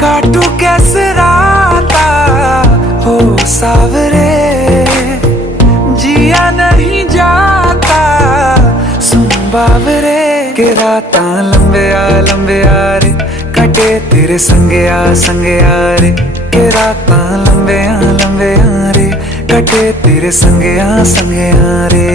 काटू कैसे राता हो सावरे, जिया नहीं जाता सुन बावरे। के राता लंबे आ रे, कटे तेरे संगे आ रे। के राता लंबे आ रे, कटे तेरे संगे आ रे।